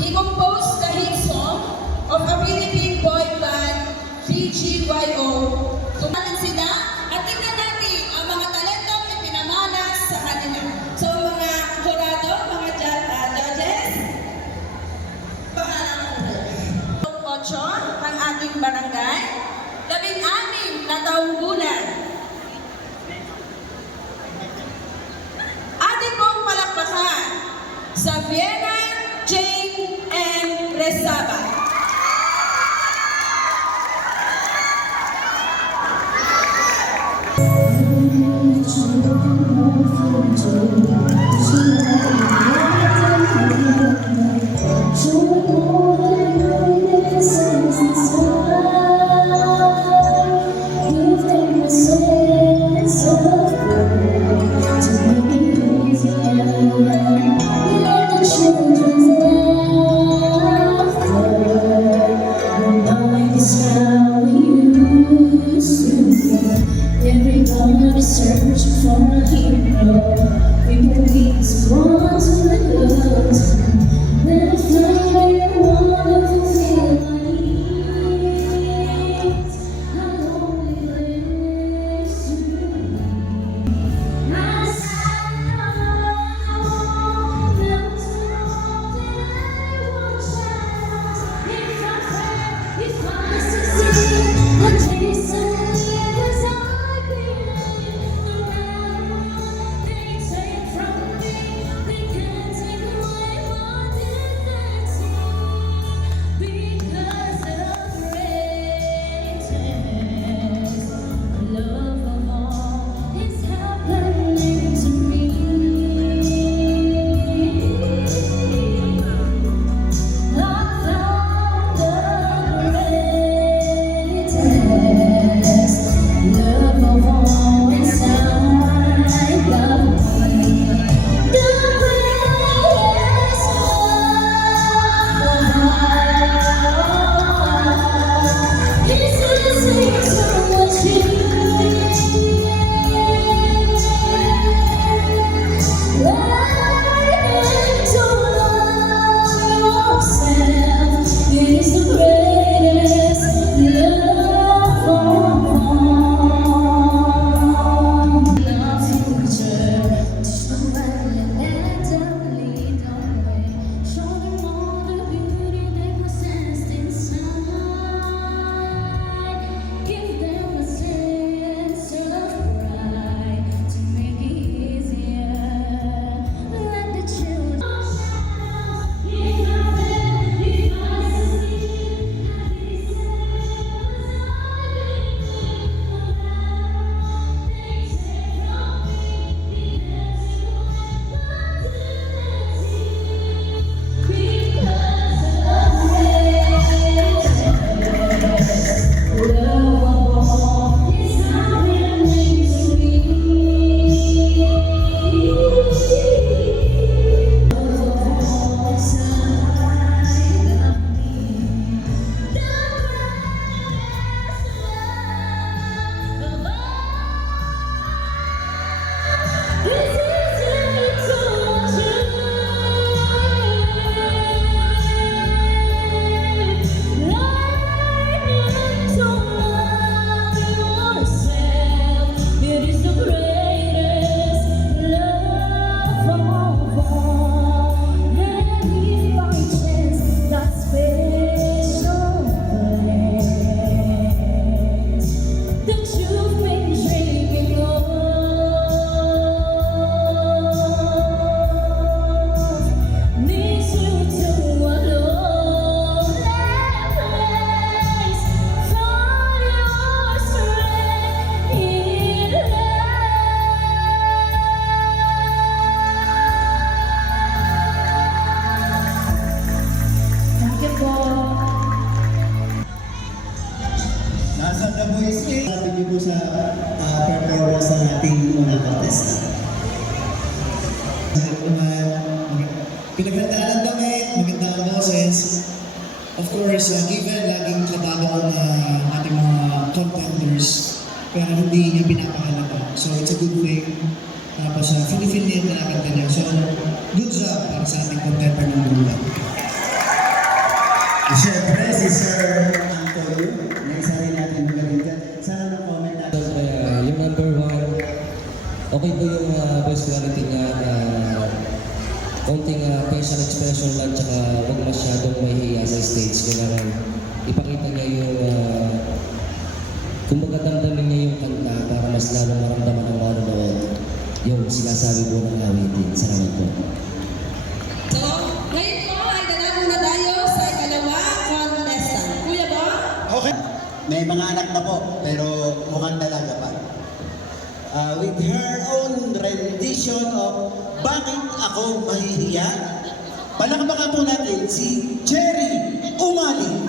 He composed the hit song of a Philippine boy band, BGYO. Tumalan sila at tingnan natin ang mga talentong ipinamalas sa kanila. So mga jurado, mga judges, pangalan ko 8 ang ating barangay, 16 na taong gulang. Ating pong palakpakan sa Vienna Jane M. Resaba. Search for a hero. We believe it's wrong to lose. Let it fly and wonderful feel my needs. A lonely place to be. As I know, there's nothing I won't try. If I fail, if I succeed, I'll chase and live as I believe. po sa performance ng ating mga contest. Pinaghandaan ang damit, maganda ang boses. Of course, given laging trabaho ang ating mga contenders, pero hindi niya pinapahalaga. So it's a good thing. Tapos feel niya pinakanta niya. So good job para sa ating contender ng bulan. Okay po yung voice quality niya, konting facial expression lang, tsaka huwag masyadong mahihiya sa stage. Kailangan ipakita niya yung, kumbaga damdamin niya yung kanta para mas lalong maramdaman ng manonood yung sinasabi po ng awitin. Salamat po. So, ngayon po ay dala muna tayo sa ikalawang contestant. Kuya Bo? Okay. May mga anak na po, pero mukhang dalaga pa. With her own rendition of Bakit Ako Mahihiya, palakpakan po natin si Cherry Umali.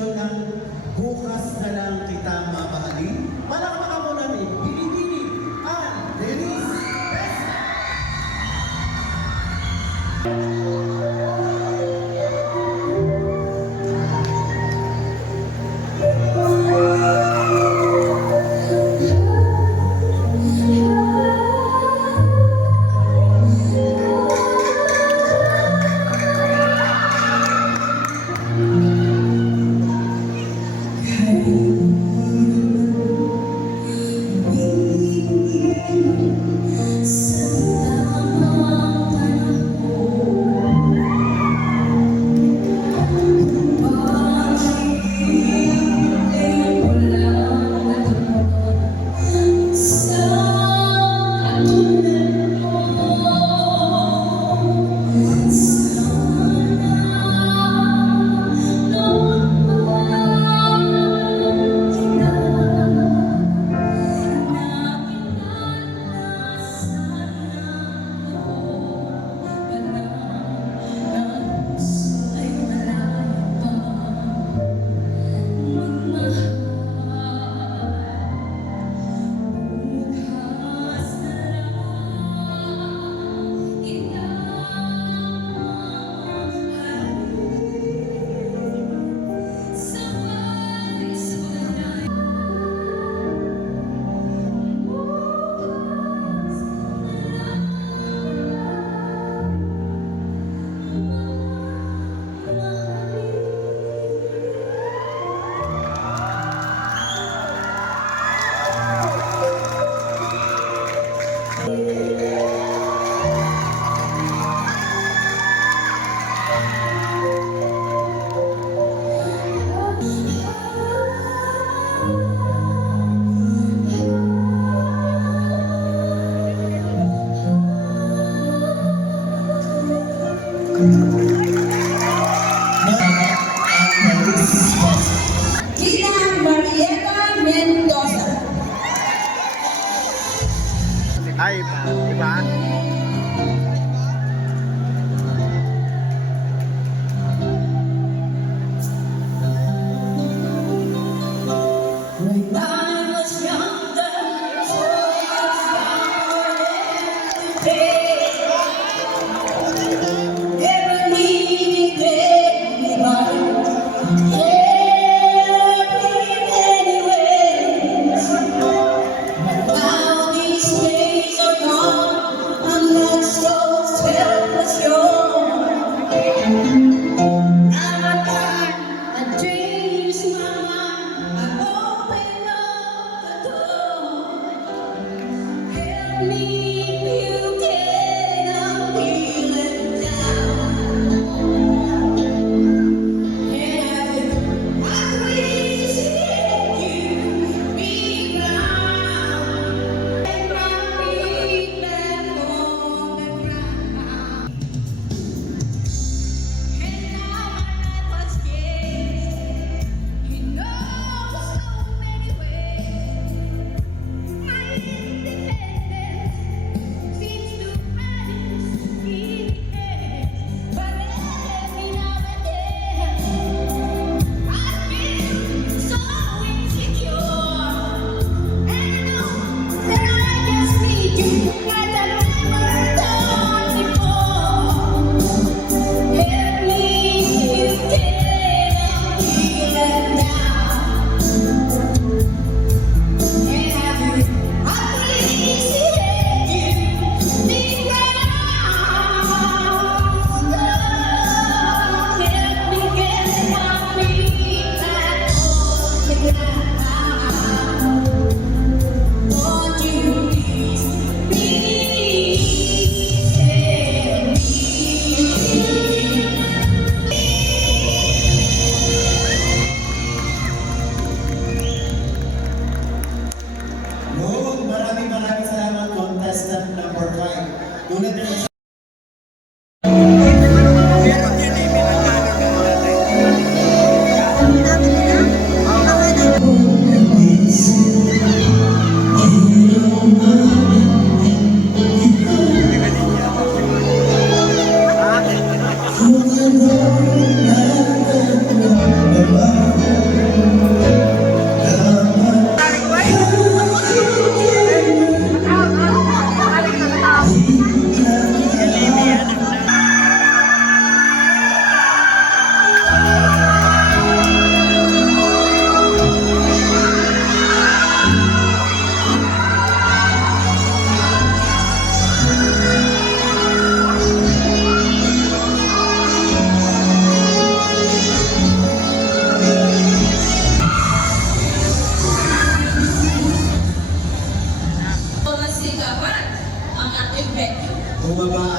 version ng Bukas na lang kita mamahalin. Palakpakan mo natin, Binibini and Denise Besa. Gina Marieta Mendoza. Ay, iba? When I was younger, never needed anybody. Now these days are gone.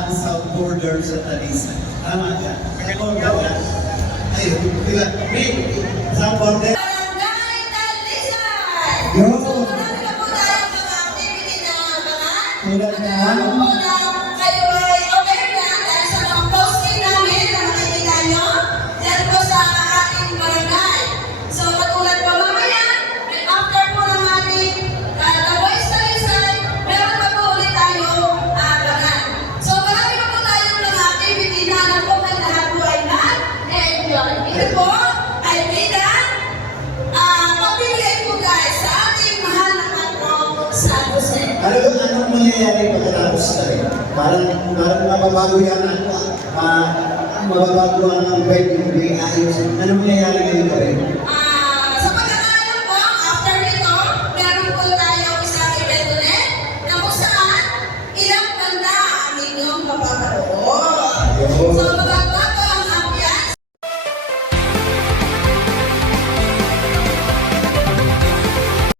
South Border sa Talisan. Tama ka. Ayun, diba? May South Border. Barangay Talisan! Yo! So, marami na po tayong mga activity na abangan. Tulad At na? alam ko po na kayo ay aware na dahil sa mga posting namin na makikita nyo dyan po sa ating barangay. So, katulad po mamaya, and after po ng ating The Voice Talisan, meron pa po ulit tayo abangan. So, marami na po tayong mga activity na alam ko kayo lahat po ay na-enjoy. Ito po ay bilang pabigay po guys sa ating mahal na patrong San Jose. Anong mangyayari pagkatapos tayo? Parang mababago yan mababago ang venue, may ayos. Anong mangyayari ngayon pa rin?